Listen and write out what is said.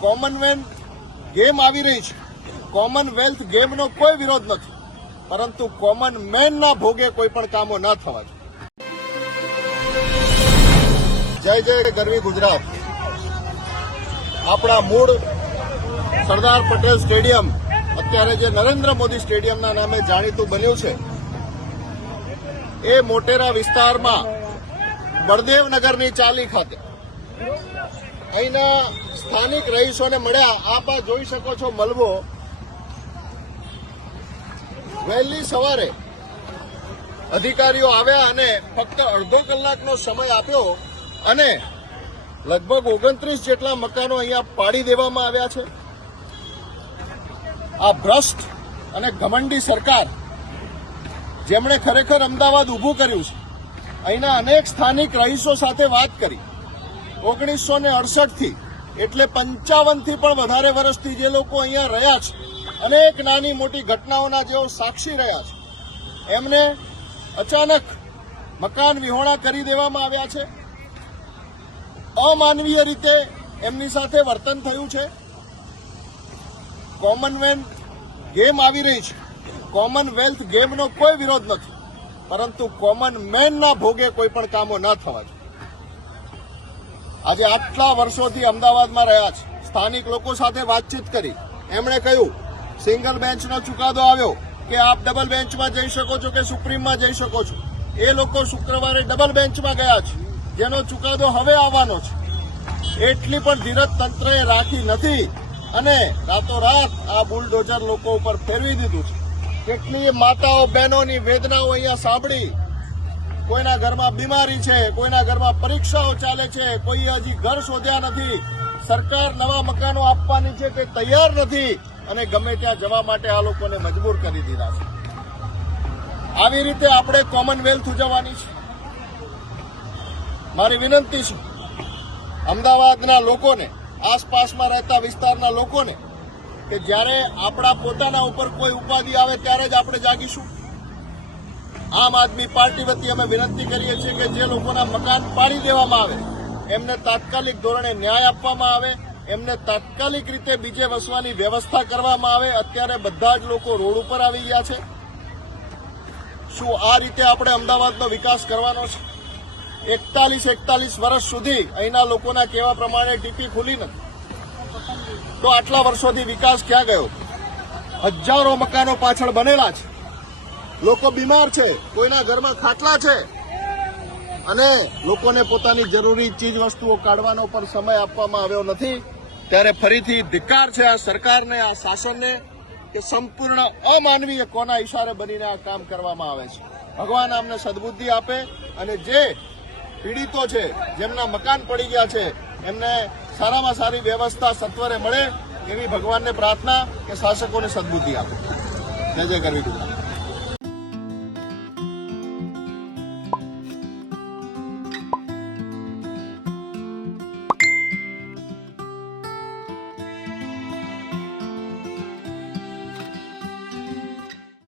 Commonwealth game આવી રહી છે. કોમનવેલ્થ ગેમનો કોઈ વિરોધ નથી, પરંતુ કોમન મેનના ભોગે કોઈ પણ કામો ન થવા જોઈએ. જય જય ગરવી ગુજરાત. આપણા મૂળ સરદાર પટેલ સ્ટેડિયમ અત્યારે જે નરેન્દ્ર મોદી સ્ટેડિયમના નામે જાણીતું બન્યું છે, એ મોટેરા વિસ્તારમાં બળદેવનગરની ચાલી ખાતે અહીંના સ્થાનિક રહીશોને મળ્યા. આપ આ જોઈ શકો છો મલબો. વહેલી સવારે અધિકારીઓ આવ્યા અને ફક્ત અડધો કલાકનો સમય આપ્યો અને લગભગ 29 જેટલા મકાનો અહીંયા પાડી દેવામાં આવ્યા છે. આ ભ્રષ્ટ અને ઘમંડી સરકાર, જેમણે ખરેખર અમદાવાદ ઊભું કર્યું છે, અહીંના અનેક સ્થાનિક રહીશો સાથે વાત કરી. 1968 થી એટલે 55 થી પણ વધારે વર્ષથી જે લોકો અહીંયા રહ્યા છે, અનેક નાની મોટી ઘટનાઓના જેઓ સાક્ષી રહ્યા છે, એમને અચાનક મકાન વિહોણા કરી દેવામાં આવ્યા છે. અમાનવીય રીતે એમની સાથે વર્તન થયું છે. કોમનવેલ્થ ગેમ આવી રહી છે. કોમનવેલ્થ ગેમનો કોઈ વિરોધ નથી, પરંતુ કોમન મેનના ભોગે કોઈ પણ કામો ન થવા જોઈએ. આજે આટલા વર્ષોથી અમદાવાદમાં રહ્યા છે, સ્થાનિક લોકો સાથે વાતચીત કરી. એમણે કહ્યું સિંગલ બેન્ચનો ચુકાદો આવ્યો કે આપ ડબલ બેન્ચમાં જઈ શકો છો કે સુપ્રીમમાં જઈ શકો છો. એ લોકો શુક્રવારે ડબલ બેન્ચમાં ગયા છે, જેનો ચુકાદો હવે આવવાનો છે. એટલી પણ ધીરજ તંત્રએ રાખી નથી અને રાતોરાત આ બુલડોઝર લોકો ઉપર ફેરવી દીધું છે. કેટલીય માતાઓ બહેનોની વેદનાઓ અહીંયા સાંભળી. કોઈના ઘરમાં બીમારી છે, કોઈના ઘરમાં પરીક્ષાઓ ચાલે છે, કોઈ હજી ઘર શોધ્યા નથી. સરકાર નવા મકાનો આપવાની છે તે તૈયાર નથી અને ગમે ત્યાં જવા માટે આ લોકોને મજબૂર કરી દીધા છે. આવી રીતે આપણે કોમનવેલ્થ ઉજવવાની છે. મારી વિનંતી છે અમદાવાદના લોકોને, આસપાસમાં રહેતા વિસ્તારના લોકોને, કે જ્યારે આપણા પોતાના ઉપર કોઈ ઉપાધિ આવે ત્યારે જ આપણે જાગીશું. આમ આદમી પાર્ટી વતી અમે વિનંતી કરીએ છીએ કે જે લોકોના મકાન પાડી દેવામાં આવે એમને તાત્કાલિક ધોરણે ન્યાય આપવામાં આવે, એમને તાત્કાલિક રીતે બીજે વસવાની વ્યવસ્થા કરવામાં આવે. અત્યારે બધા જ લોકો રોડ ઉપર આવી ગયા છે. શું આ રીતે આપણે અમદાવાદનો વિકાસ કરવાનો છે? 41 વર્ષ સુધી અહીંના લોકોના કહેવા પ્રમાણે ટીપી ખુલી નથી, તો આટલા વર્ષોથી વિકાસ ક્યાં ગયો? હજારો મકાનો પાછળ બનેલા છે. લોકો બીમાર છે, કોઈના ઘરમાં ખાટલા છે અને લોકોને પોતાની જરૂરી ચીજ વસ્તુઓ કાઢવાનો પણ સમય આપવામાં આવ્યો નથી. ત્યારે ફરીથી ધિક્કાર છે આ સરકારને, આ શાસનને, કે સંપૂર્ણ અમાનવીય કોના ઇશારે બનીને આ કામ કરવામાં આવે છે. ભગવાન અમને સદબુદ્ધિ આપે અને જે પીડિતો છે, જેમના મકાન પડી ગયા છે, એમને સારામાં સારી વ્યવસ્થા સત્વરે મળે એવી ભગવાનને પ્રાર્થના, કે શાસકોને સદબુદ્ધિ આપે. જય જય ગરવી ગુજરાત.